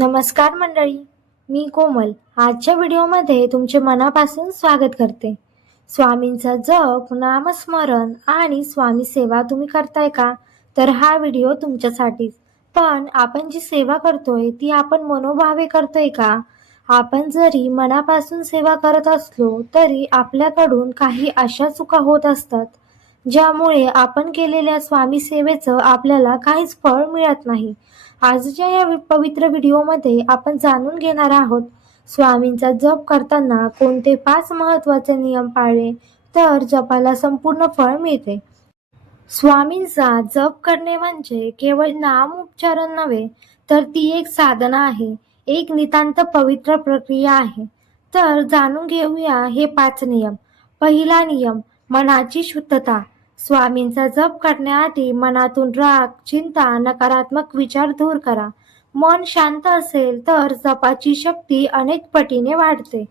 नमस्कार मंडळी मी कोमल. आजच्या व्हिडिओमध्ये तुमचे मनापासून स्वागत करते. स्वामींचा जप नामस्मरण आणि स्वामी सेवा तुम्ही करताय का? तर हा व्हिडिओ तुमच्यासाठीच. पण आपण जी सेवा करतोय ती आपण मनोभावे करतोय का? आपण जरी मनापासून सेवा करत असलो तरी आपल्याकडून काही अशा चुका होत असतात. ज्यामुळे आपण केलेल्या स्वामी सेवेचं आपल्याला काहीच फळ मिळत नाही. आजच्या या पवित्र व्हिडिओमध्ये आपण जाणून घेणार आहोत स्वामींचा जप करताना कोणते पाच महत्त्वाचे नियम पाळले तर जपाला संपूर्ण फळ मिळते. स्वामींचा जप करणे म्हणजे केवळ नाम उच्चारण नव्हे तर ती एक साधना आहे एक नितांत पवित्र प्रक्रिया आहे. तर जाणून घेऊया हे पाच नियम. पहिला नियम मनाची शुद्धता. स्वामींचा जप करण्याआधी मनातून राग चिंता नकारात्मक विचार दूर करा. मन शांत असेल तर जपाची शक्ती अनेक पटीने वाढते.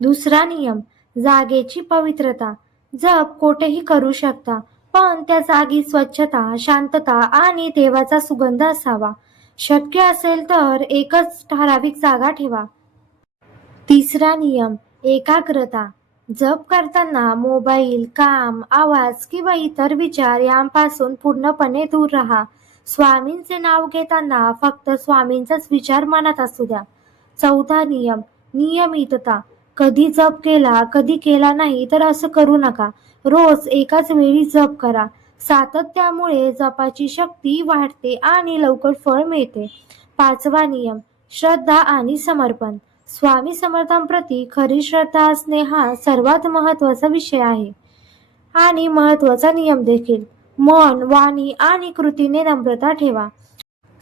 दुसरा नियम जागेची पवित्रता. जप कोठेही करू शकता पण त्या जागी स्वच्छता शांतता आणि देवाचा सुगंध असावा. शक्य असेल तर एकच ठराविक जागा ठेवा. तिसरा नियम एकाग्रता. जप करताना मोबाईल काम आवाज किंवा इतर विचार यांपासून पूर्णपणे दूर राहा. स्वामींचे नाव घेताना फक्त स्वामींचाच विचार मनात असू द्या. चौथा नियम नियमितता. कधी जप केला कधी केला नाही तर असं करू नका. रोज एकाच वेळी जप करा. सातत्यामुळे जपाची शक्ती वाढते आणि लवकर फळ मिळते. पाचवा नियम श्रद्धा आणि समर्पण. स्वामी समर्थांप्रती खरी श्रद्धा असणे हा सर्वात महत्त्वाचा विषय आहे. आणि महत्त्वाचा नियम देखील. मन वाणी आणि कृतीने नम्रता ठेवा.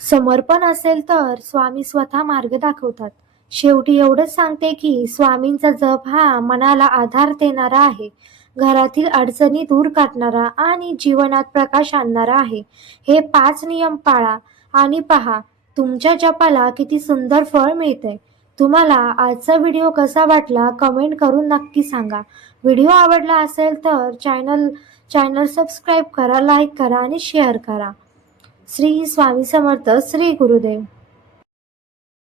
समर्पण असेल तर स्वामी स्वतः मार्ग दाखवतात. शेवटी एवढंच सांगते की स्वामींचा जप हा मनाला आधार देणारा आहे. घरातील अडचणी दूर काढणारा आणि जीवनात प्रकाश आणणारा आहे. हे पाच नियम पाळा आणि पहा तुमच्या जपाला किती सुंदर फळ मिळते तुम्हाला आजचा व्हिडिओ कसा वाटला कमेंट करून नक्की सांगा. व्हिडिओ आवडला असेल तर चॅनल चॅनल सबस्क्राईब करा लाईक करा आणि शेअर करा. श्री स्वामी समर्थ श्री गुरुदेव.